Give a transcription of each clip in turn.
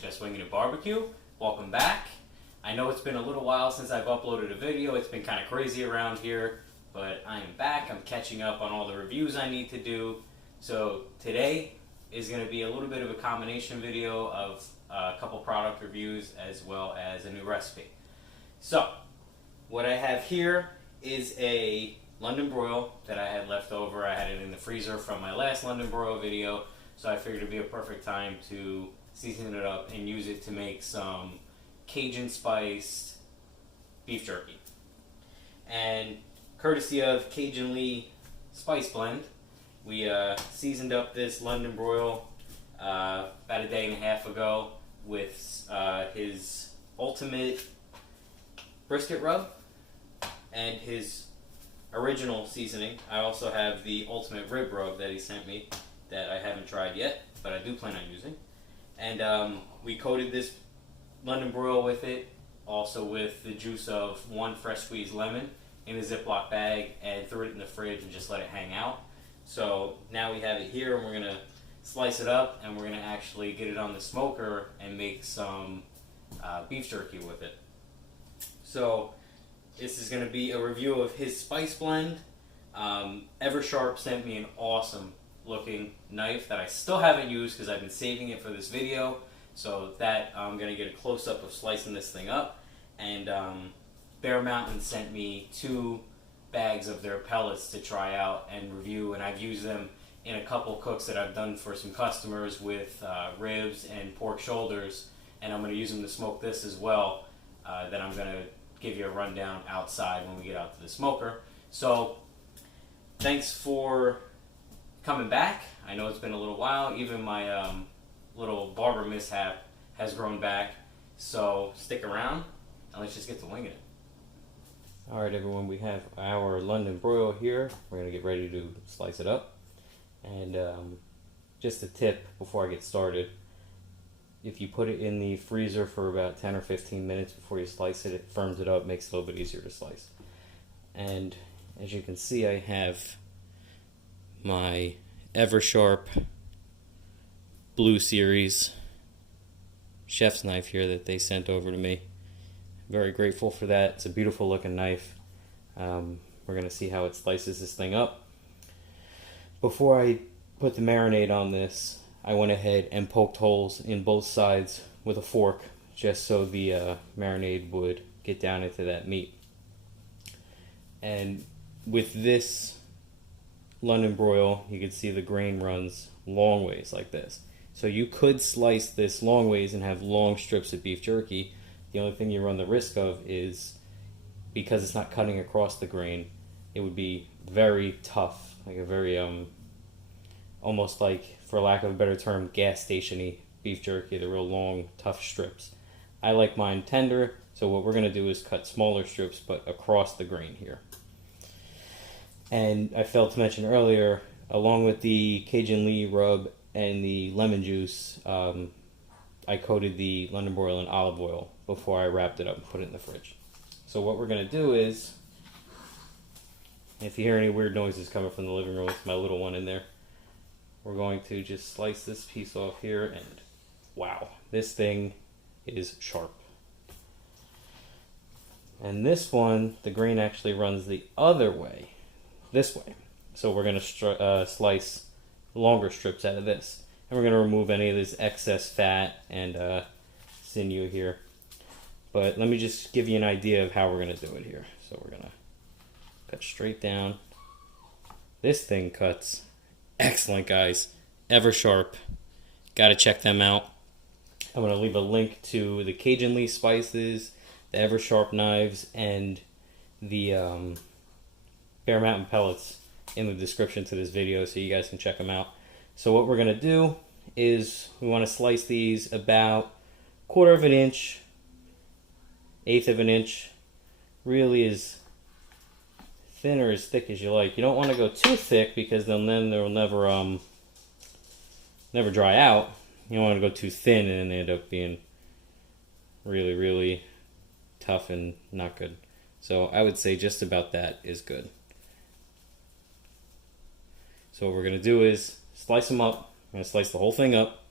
Just Wingin It BBQ. Welcome back. I know it's been a little while since I've uploaded a video. It's been kind of crazy around here, but I am back. I'm catching up on all the reviews I need to do. So today is going to be a little bit of a combination video of a couple product reviews as well as a new recipe. So what I have here is a London Broil that I had left over. I had it in the freezer from my last London Broil video, so I figured it'd be a perfect time to season it up and use it to make some Cajun spiced beef jerky. And courtesy of Cajun Lee Spice Blend, we seasoned up this London Broil about a day and a half ago with his ultimate brisket rub and his original seasoning. I also have the ultimate rib rub that he sent me that I haven't tried yet, but I do plan on using. And we coated this London Broil with it, also with the juice of one fresh squeezed lemon in a Ziploc bag, and threw it in the fridge and just let it hang out. So now we have it here, and we're going to slice it up, and we're going to actually get it on the smoker and make some beef jerky with it. So this is going to be a review of his spice blend. Eversharpe sent me an awesome looking knife that I still haven't used because I've been saving it for this video. So that I'm going to get a close-up of slicing this thing up. And Bear Mountain sent me 2 bags of their pellets to try out and review, and I've used them in a couple cooks that I've done for some customers with ribs and pork shoulders, and I'm going to use them to smoke this as well. Then I'm going to give you a rundown outside when we get out to the smoker. So thanks for coming back. I know it's been a little while. Even my little barber mishap has grown back. So stick around and let's just get to winging it. Alright everyone, we have our London Broil here. We're going to get ready to slice it up. And just a tip before I get started. If you put it in the freezer for about 10 or 15 minutes before you slice it, it firms it up, makes it a little bit easier to slice. And as you can see, I have my Eversharpe Blue Series chef's knife here that they sent over to me. Very grateful for that. It's a beautiful looking knife. We're going to see how it slices this thing up. Before I put the marinade on this, I went ahead and poked holes in both sides with a fork just so the marinade would get down into that meat. And with this London Broil, you can see the grain runs long ways like this. So you could slice this long ways and have long strips of beef jerky. The only thing you run the risk of is, because it's not cutting across the grain, it would be very tough, like a very almost like, for lack of a better term, gas station-y beef jerky, the real long, tough strips. I like mine tender, so what we're going to do is cut smaller strips, but across the grain here. And I failed to mention earlier, along with the Cajun Lee rub and the lemon juice, I coated the London Broil in olive oil before I wrapped it up and put it in the fridge. So what we're going to do is, if you hear any weird noises coming from the living room, it's my little one in there. We're going to just slice this piece off here, and wow, this thing is sharp. And this one, the grain actually runs the other way, this way. So we're going to slice longer strips out of this. And we're going to remove any of this excess fat and sinew here. But let me just give you an idea of how we're going to do it here. So we're going to cut straight down. This thing cuts excellent, guys. Eversharpe. Got to check them out. I'm going to leave a link to the Cajun Lee Spices, the Eversharpe knives, and the Bear Mountain pellets in the description to this video so you guys can check them out. So what we're going to do is we want to slice these about 1/4 of an inch, 1/8 of an inch, really as thin or as thick as you like. You don't want to go too thick because then they'll never dry out. You don't want to go too thin and then they end up being really, really tough and not good. So I would say just about that is good. So what we're going to do is slice them up. I'm going to slice the whole thing up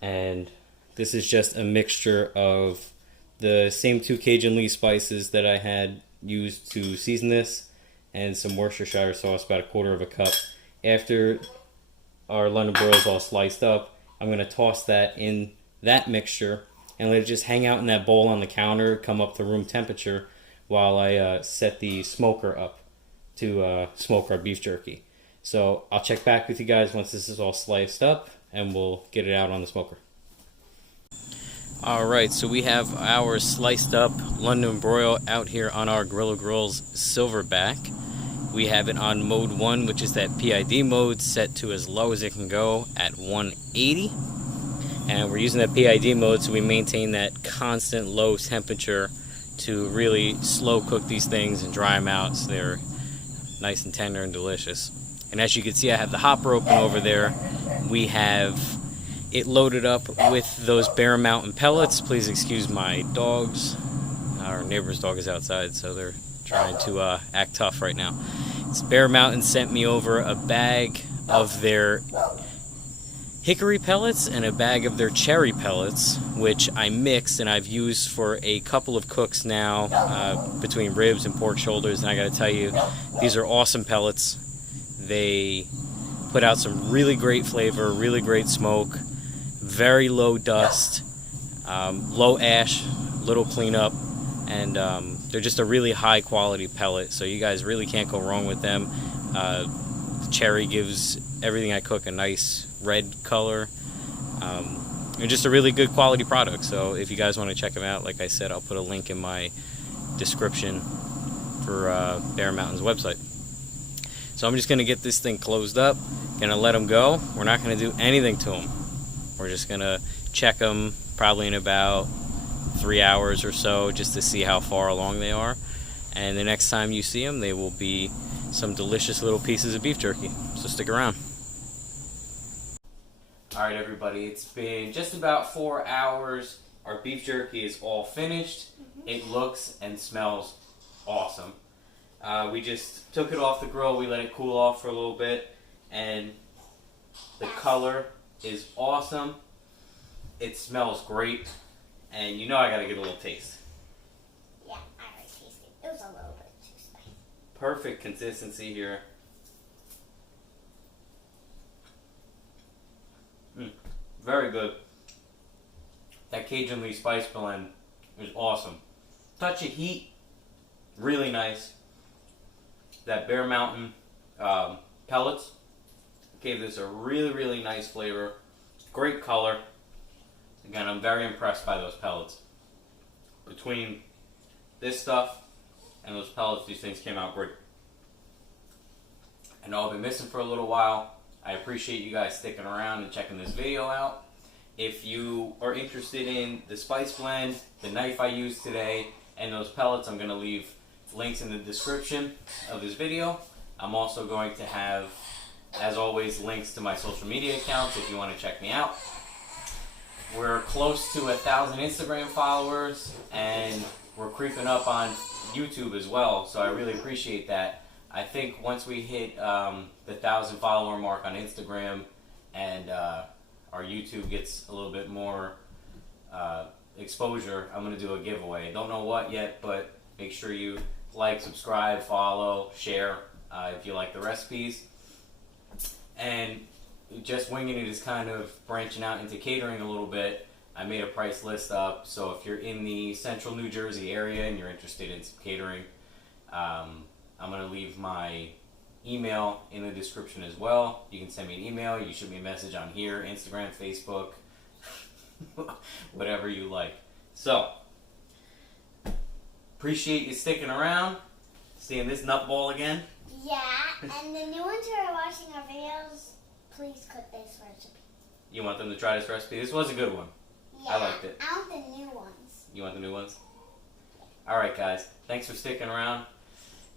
and This is just a mixture of the same 2 Cajun Lee spices that I had used to season this, and some Worcestershire sauce, about 1/4 cup. After our London Broil is all sliced up, I'm going to toss that in that mixture and let it just hang out in that bowl on the counter, come up to room temperature, while I set the smoker up to smoke our beef jerky. So I'll check back with you guys once this is all sliced up, and we'll get it out on the smoker. Alright, so we have our sliced up London Broil out here on our Grilla Grills Silverbac. We have it on mode 1, which is that PID mode, set to as low as it can go at 180. And we're using that PID mode so we maintain that constant low temperature to really slow cook these things and dry them out so they're nice and tender and delicious. And as you can see, I have the hopper open over there. We have it loaded up with those Bear Mountain pellets. Please excuse my dogs. Our neighbor's dog is outside, so they're trying to act tough right now. Bear Mountain sent me over a bag of their Hickory pellets and a bag of their cherry pellets, which I mixed and I've used for a couple of cooks now, between ribs and pork shoulders. And I gotta tell you, these are awesome pellets. They put out some really great flavor, really great smoke, very low dust, low ash, little cleanup, and they're just a really high quality pellet, so you guys really can't go wrong with them. Cherry gives everything I cook a nice red color. They're just a really good quality product, so if you guys want to check them out, like I said, I'll put a link in my description for Bear Mountain's website. So I'm just going to get this thing closed up, going to let them go. We're not going to do anything to them. We're just going to check them probably in about 3 hours or so, just to see how far along they are. And the next time you see them, they will be some delicious little pieces of beef jerky. So stick around. Alright everybody, it's been just about 4 hours. Our beef jerky is all finished. It looks and smells awesome. We just took it off the grill, we let it cool off for a little bit, and the color is awesome. It smells great, and you know I gotta get a little taste. Yeah, I already tasted it. It was a little bit too spicy. Perfect consistency here. Very good. That Cajun Lee Spice Blend is awesome. Touch of heat, really nice. That Bear Mountain pellets gave this a really, really nice flavor. Great color. Again, I'm very impressed by those pellets. Between this stuff and those pellets, these things came out great. I know I've been missing for a little while. I appreciate you guys sticking around and checking this video out. If you are interested in the spice blend, the knife I used today, and those pellets, I'm going to leave links in the description of this video. I'm also going to have, as always, links to my social media accounts if you want to check me out. We're close to 1,000 Instagram followers, and we're creeping up on YouTube as well, so I really appreciate that. I think once we hit the 1,000 follower mark on Instagram and our YouTube gets a little bit more exposure, I'm going to do a giveaway. Don't know what yet, but make sure you like, subscribe, follow, share if you like the recipes. And Just Wingin It is kind of branching out into catering a little bit. I made a price list up, so if you're in the central New Jersey area and you're interested in some catering, I'm going to leave my email in the description as well. You can send me an email, you can shoot me a message on here, Instagram, Facebook, whatever you like. So, appreciate you sticking around, seeing this nutball again. Yeah, and the new ones who are watching our videos, please cook this recipe. You want them to try this recipe? This was a good one. Yeah, I liked it. I want the new ones. You want the new ones? Alright guys, thanks for sticking around.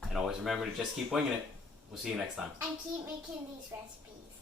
And always remember to just keep winging it. We'll see you next time. And keep making these recipes.